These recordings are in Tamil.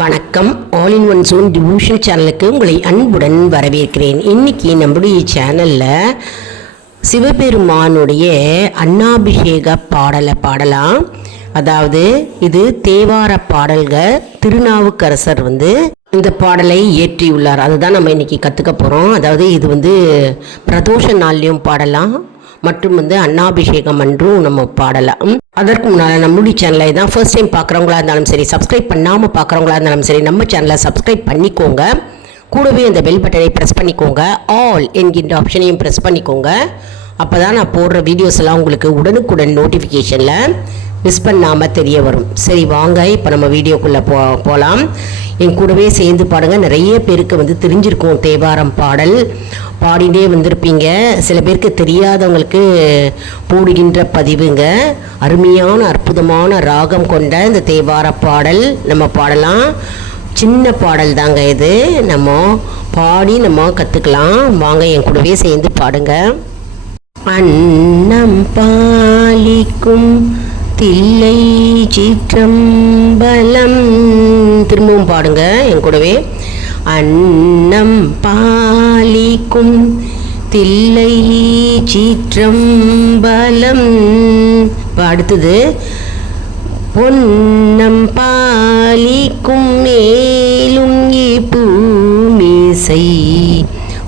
வணக்கம். All in one zone devotion சேனலுக்கு உங்களை அன்புடன் வரவேற்கிறேன். இன்னைக்கு நம்முடைய சேனலில் சிவபெருமானுடைய அன்னாபிஷேக பாடலை பாடலாம். அதாவது இது தேவார பாடல்கள். திருநாவுக்கரசர் இந்த பாடலை இயற்றியுள்ளார். அதுதான் நம்ம இன்னைக்கு கற்றுக்க போகிறோம். அதாவது இது பிரதோஷ நாள்லையும் பாடலாம் மற்றும் அன்னாபிஷேகம் என்றும் நம்ம பாடலாம். அதற்கு முன்னால் நம்மளுடைய சேனலை தான் ஃபர்ஸ்ட் டைம் பார்க்குறவங்களா இருந்தாலும் சரி, சப்ஸ்கிரைப் பண்ணாமல் பார்க்குறவங்களா இருந்தாலும் சரி, நம்ம சேனலை சப்ஸ்கிரைப் பண்ணிக்கோங்க. கூடவே அந்த பெல் பட்டனை ப்ரெஸ் பண்ணிக்கோங்க. ஆல் என்கின்ற ஆப்ஷனையும் ப்ரெஸ் பண்ணிக்கோங்க. அப்போ தான் நான் போடுற வீடியோஸ் எல்லாம் உங்களுக்கு உடனுக்குடன் நோட்டிஃபிகேஷனில் மிஸ் பண்ணாமல் தெரிய வரும். சரி வாங்க, இப்போ நம்ம வீடியோக்குள்ளே போகலாம். என் கூடவே சேர்ந்து பாடுங்க. நிறைய பேருக்கு தெரிஞ்சிருக்கும் தேவாரம் பாடல், பாடிட்டே வந்திருப்பீங்க. சில பேருக்கு தெரியாதவங்களுக்கு போடுகின்ற பதிவுங்க. அருமையான அற்புதமான ராகம் கொண்ட இந்த தேவார பாடல் நம்ம பாடலாம். சின்ன பாடல் தாங்க இது. நம்ம பாடி நம்ம கற்றுக்கலாம். வாங்க என் கூடவே சேர்ந்து பாடுங்க. அன்னம் பாலிக்கும் தில்லை சிற்றம்பலம். திரும்பவும் பாடுங்க என் கூடவே. அன்னம் பாலிக்கும் தில்லை சிற்றம்பலம். இப்போ அடுத்தது பொன்னம் பாலிக்கும் மேலும் பூமிசை.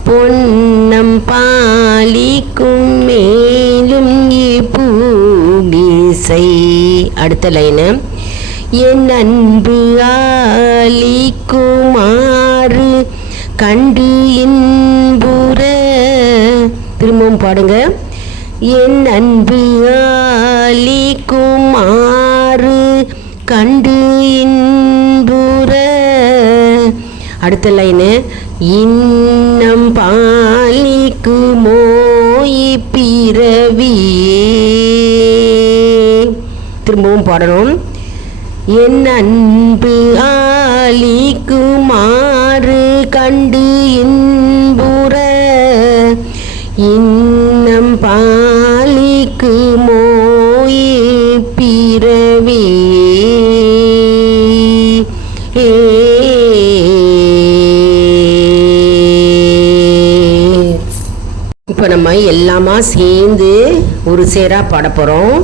பொன்னம் பாலிக்கும் மேலும் பூமிசை. அடுத்த லைனு என் அன்பு ஆலிக்குமாறு கண்டு இன்புற. திரும்பவும் பாடுங்க. என் அன்பு ஆலிக்குமாறு கண்டு இன்புற. அடுத்த லைனு இன்னம் பாலிக்குமோ பிறவியே. திரும்பவும் பாடணும். என் அன்பு ஆலிக்குமாறு கண்டு இன்புற. இன்னம் பாலிக்குமோ பிறவியே. இப்போ நம்ம எல்லாமா சேர்ந்து ஒரு சேராக பாட போகிறோம்.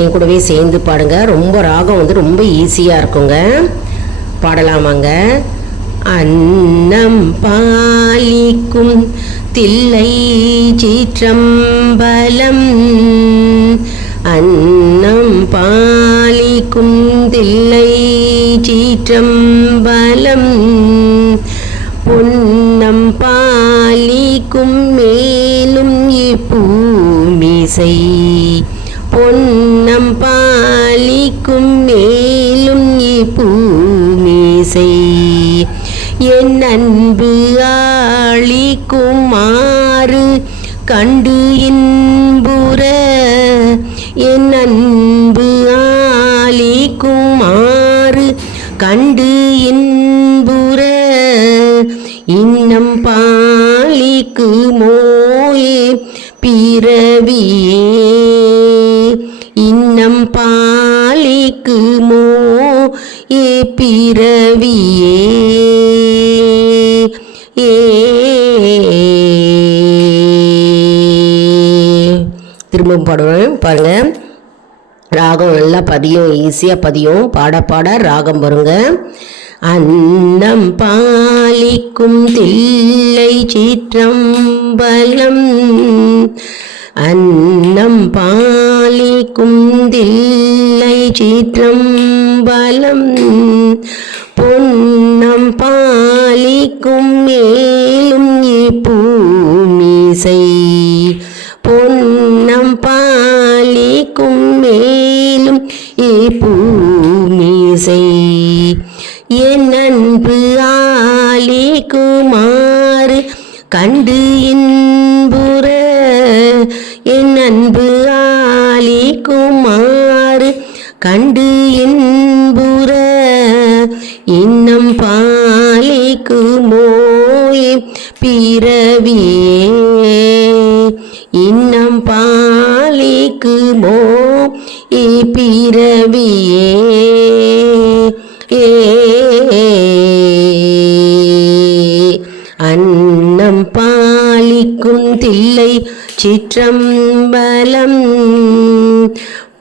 என் கூடவே சேர்ந்து பாடுங்க. ரொம்ப ராகம் ரொம்ப ஈஸியாக இருக்குங்க. பாடலாமாங்க. அன்னம் பாலிக்கும் தில்லை சிற்றம்பலம். அன்னம் பாலிக்கும் தில்லை சிற்றம்பலம். பொன்னம் பாலிக்கும் மேலும் பூமிசை. பொன்னம் பாலிக்கும் மேலும் பூமிசை. என் அன்பு ஆளிக்குமாறு கண்டு இன்புற. என் அன்பு ஆளிக்குமாறு கண்டு இன்புற. இன்னம் பாலிக்குமோ பிறவியே. இன்னம் பாலிக்குமோ பிறவியே. திரும்பவும் பாடுவேன் பாருங்க. ராகம் நல்லா பதியும், ஈஸியாக பதியும். பாட பாட ராகம் வருங்க. அன்னம் பாலிக்கும் தில்லை சிற்றம்பலம். அன்னம் பாலிக்கும் தில்லை சிற்றம்பலம். பொன்னம் பாலிக்கும் மேலும் பூமிசை. பொன்னம் பாலிக்கும் மேலும் பூமிசை. என் அன்பு ஆலிக்குமாறு கண்டு இன்புற. என் அன்பு ஆலிக்குமாறு கண்டு இன்புற. இன்னம் பாலிக்குமோ பிறவியே. இன்னம் பாலிக்குமோ பிறவியே. சிற்றம்பலம்.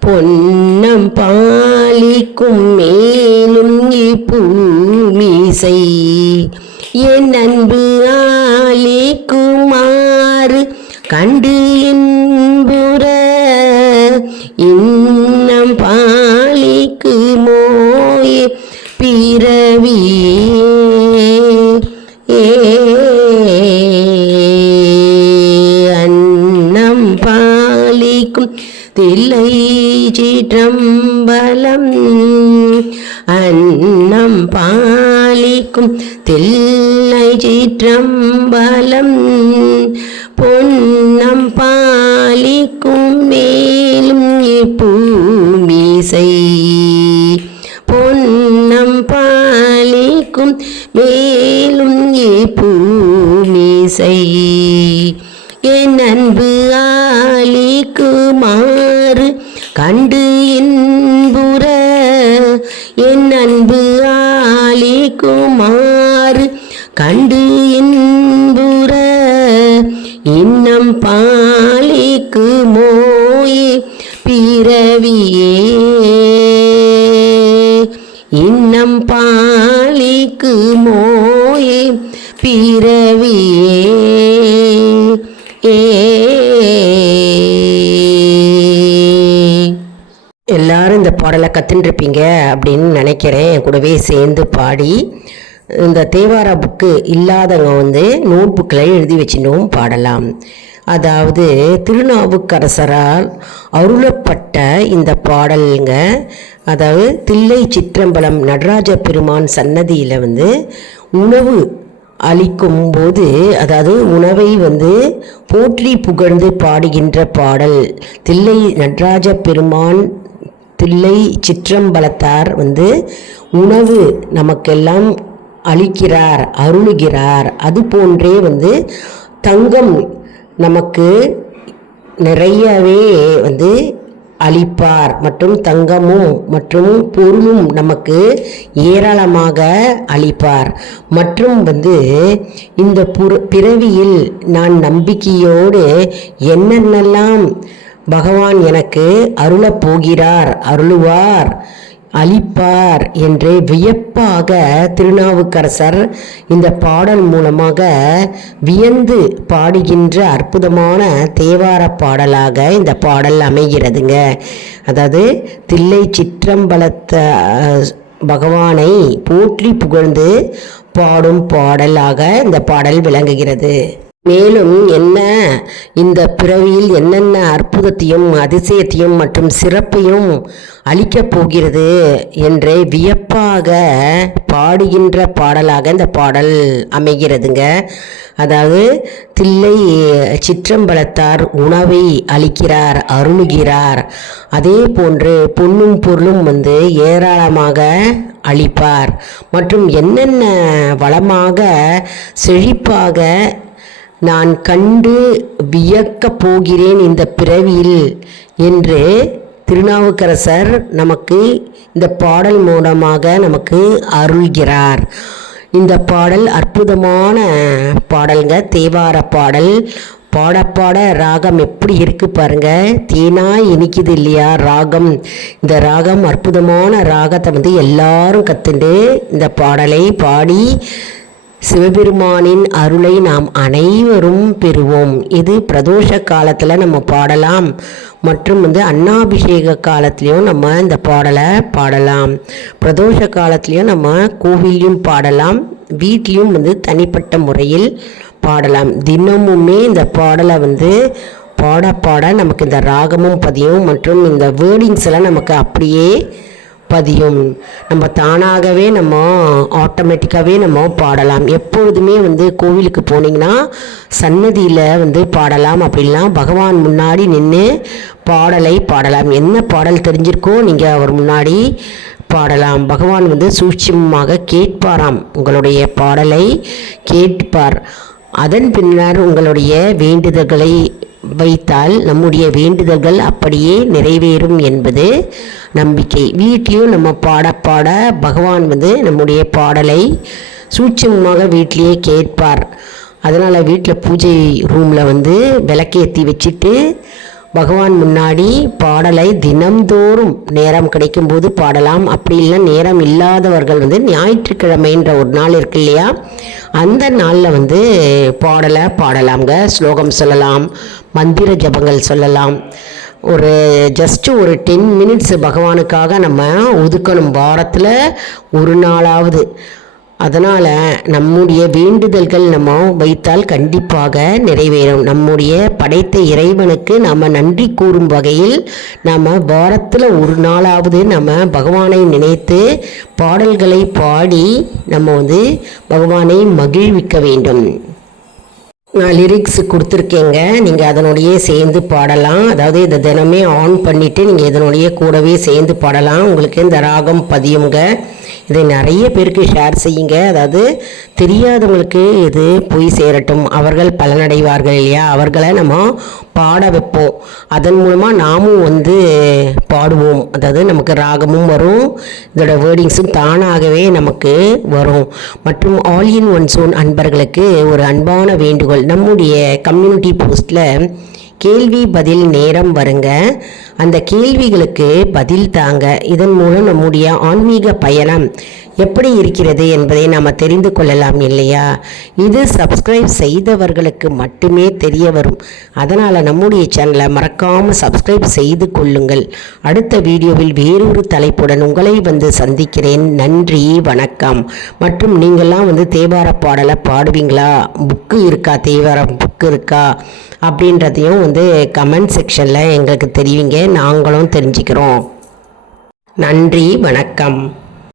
பொன்னம் பாலிக்கும் மேலும் இப்பூமிசை என் அன்பு ஆலிக்குமாறு கண்டு இன்புற இன்னம் பாலிக்கு மோய பிறவியே. அன்னம் பாலிக்கும் தில்லை சிற்றம்பலம். அன்னம் பாலிக்கும் தில்லை சிற்றம்பலம். பொன்னம் பாலிக்கும் மேலும் இப்பூமிசை. பொன்னம் பாலிக்கும் மேலும் இப்பூமிசை என் அன்பு ஆலிக்குமாறு கண்டு இன்புற. என் அன்பு ஆலிக்குமாறு கண்டு இன்புற இன்னம் பாலிக்கு மோயே பிறவியே. இன்னம் பாலிக்கு மோயே பிறவியே. எல்லாரும் இந்த பாடலை கற்றுருப்பீங்க அப்படின்னு நினைக்கிறேன். கூடவே சேர்ந்து பாடி இந்த தேவார புக்கு இல்லாதவங்க நோட் புக்கில் எழுதி வச்சுட்டும் பாடலாம். அதாவது திருநாவுக்கரசரால் அருளப்பட்ட இந்த பாடலுங்க. அதாவது தில்லை சிற்றம்பலம் நடராஜ பெருமான் சன்னதியில் உணவு அளிக்கும் போது, அதாவது உணவை போற்றி புகழ்ந்து பாடுகின்ற பாடல். தில்லை நடராஜ பெருமான் தில்லை சிற்றம்பலத்தார் உணவு நமக்கெல்லாம் அளிக்கிறார், அருளுகிறார். அது போன்றே தங்கம் நமக்கு நிறையவே அளிப்பார். மற்றும் தங்கமும் மற்றும் பொருளும் நமக்கு ஏராளமாக அளிப்பார். மற்றும் இந்த பிறவியில் நான் நம்பிக்கையோடு என்னென்னலாம் பகவான் எனக்கு அருளப் போகிறார், அருளுவார், அளிப்பார் என்று வியப்பாக திருநாவுக்கரசர் இந்த பாடல் மூலமாக வியந்து பாடுகின்ற அற்புதமான தேவார பாடலாக இந்த பாடல் அமைகிறதுங்க. அதாவது தில்லை சிற்றம்பலத்த பகவானை போற்றி புகழ்ந்து பாடும் பாடலாக இந்த பாடல் விளங்குகிறது. மேலும் இந்த பிறவியில் என்னென்ன அற்புதத்தையும் அதிசயத்தையும் மற்றும் சிறப்பையும் அளிக்கப் போகிறது என்றே வியப்பாக பாடுகின்ற பாடலாக இந்த பாடல் அமைகிறதுங்க. அதாவது தில்லை சிற்றம்பலத்தார் உணவை அளிக்கிறார், அருளுகிறார். அதே போன்று பொன்னும் பொருளும் ஏராளமாக அளிப்பார். மற்றும் என்னென்ன வளமாக செழிப்பாக நான் கண்டு வியக்கப் போகிறேன் இந்த பிறவியில் என்று திருநாவுக்கரசர் நமக்கு இந்த பாடல் மூலமாக நமக்கு அருள்கிறார். இந்த பாடல் அற்புதமான பாடல்ங்க, தேவார பாடல். பாட ராகம் எப்படி இருக்கு பாருங்க, தேனா இனிக்குது இல்லையா ராகம். இந்த ராகம் அற்புதமான ராகத்தை எல்லாரும் கற்றுண்டு இந்த பாடலை பாடி சிவபெருமானின் அருளை நாம் அனைவரும் பெறுவோம். இது பிரதோஷ காலத்தில் நம்ம பாடலாம். மற்றும் அன்னாபிஷேக காலத்துலேயும் நம்ம இந்த பாடலை பாடலாம். பிரதோஷ காலத்துலேயும் நம்ம கோவிலையும் பாடலாம், வீட்லேயும் தனிப்பட்ட முறையில் பாடலாம். தினமுமே இந்த பாடலை பாட நமக்கு இந்த ராகமும் பதியும். மற்றும் இந்த வேர்டிங்ஸ் எல்லாம் நமக்கு அப்படியே பதியும். நம்ம தானாகவே நம்ம ஆட்டோமேட்டிக்காகவே நம்ம பாடலாம். எப்பொழுதுமே கோவிலுக்கு போனீங்கன்னா சன்னதியில் பாடலாம். அப்படின்லாம் பகவான் முன்னாடி நின்று பாடலை பாடலாம். என்ன பாடல் தெரிஞ்சிருக்கோ நீங்கள் அவர் முன்னாடி பாடலாம். பகவான் சூட்சமமாக கேட்பாராம், உங்களுடைய பாடலை கேட்பார். அதன் பின்னர் உங்களுடைய வேண்டுதல்களை வைத்தால் நம்முடைய வேண்டுதல்கள் அப்படியே நிறைவேறும் என்பது நம்பிக்கை. வீட்லேயும் நம்ம பாட பகவான் நம்முடைய பாடலை சூட்சமமாக வீட்டிலேயே கேட்பார். அதனால் வீட்டில் பூஜை ரூமில் வந்து விளக்கேற்றி வச்சுட்டு பகவான் முன்னாடி பாடலை தினம்தோறும் நேரம் கிடைக்கும்போது பாடலாம். அப்படி இல்லை நேரம் இல்லாதவர்கள் வந்து ஞாயிற்றுக்கிழமைன்ற ஒரு நாள் இருக்கு இல்லையா, அந்த நாளில் வந்து பாடலை பாடலாம்ங்க. ஸ்லோகம் சொல்லலாம், மந்திர ஜபங்கள் சொல்லலாம். ஒரு ஜஸ்ட்டு ஒரு 10 மினிட்ஸ் பகவானுக்காக நம்ம ஒதுக்கணும் வாரத்தில் ஒரு நாளாவது. அதனால் நம்முடைய வேண்டுதல்கள் நம்ம வைத்தால் கண்டிப்பாக நிறைவேறும். நம்முடைய படைத்த இறைவனுக்கு நம்ம நன்றி கூறும் வகையில் நம்ம வாரத்தில் ஒரு நாளாவது நம்ம பகவானை நினைத்து பாடல்களை பாடி நம்ம வந்து பகவானை மகிழ்விக்க வேண்டும். நான் லிரிக்ஸ் கொடுத்துருக்கேங்க, நீங்கள் அதனுடைய சேர்ந்து பாடலாம். அதாவது இதை தினமே ஆன் பண்ணிவிட்டு நீங்கள் இதனுடைய கூடவே சேர்ந்து பாடலாம். உங்களுக்கு இந்த ராகம் பதியுங்க. இதை நிறைய பேருக்கு ஷேர் செய்யுங்க. அதாவது தெரியாதவங்களுக்கு இது போய் சேரட்டும், அவர்கள் பலனடைவார்கள் இல்லையா, அவர்களை நம்ம பாட வைப்போம். அதன் மூலமாக நாமும் வந்து பாடுவோம். அதாவது நமக்கு ராகமும் வரும், இதோட வேர்டிங்ஸும் தானாகவே நமக்கு வரும். மற்றும் ஆல் இன் ஒன் சோன் அன்பர்களுக்கு ஒரு அன்பான வேண்டுகோள், நம்முடைய கம்யூனிட்டி போஸ்ட்டில் கேள்வி பதில் நேரம் வருங்க. அந்த கேள்விகளுக்கு பதில் தாங்க. இதன் மூலம் நம்முடைய ஆன்மீக பயணம் எப்படி இருக்கிறது என்பதை நாம் தெரிந்து கொள்ளலாம் இல்லையா. இது சப்ஸ்கிரைப் செய்தவர்களுக்கு மட்டுமே தெரிய வரும். அதனால் நம்முடைய சேனலை மறக்காமல் சப்ஸ்கிரைப் செய்து கொள்ளுங்கள். அடுத்த வீடியோவில் வேறொரு தலைப்புடன் உங்களை வந்து சந்திக்கிறேன். நன்றி, வணக்கம். மற்றும் நீங்கள்லாம் வந்து தேவார பாடலை பாடுவீங்களா, புக்கு இருக்கா, தேவார புக்கு இருக்கா அப்படின்றதையும் வந்து கமெண்ட் செக்ஷனில் எங்களுக்கு தெரிவிங்க, நாங்களும் தெரிஞ்சுக்கிறோம். நன்றி, வணக்கம்.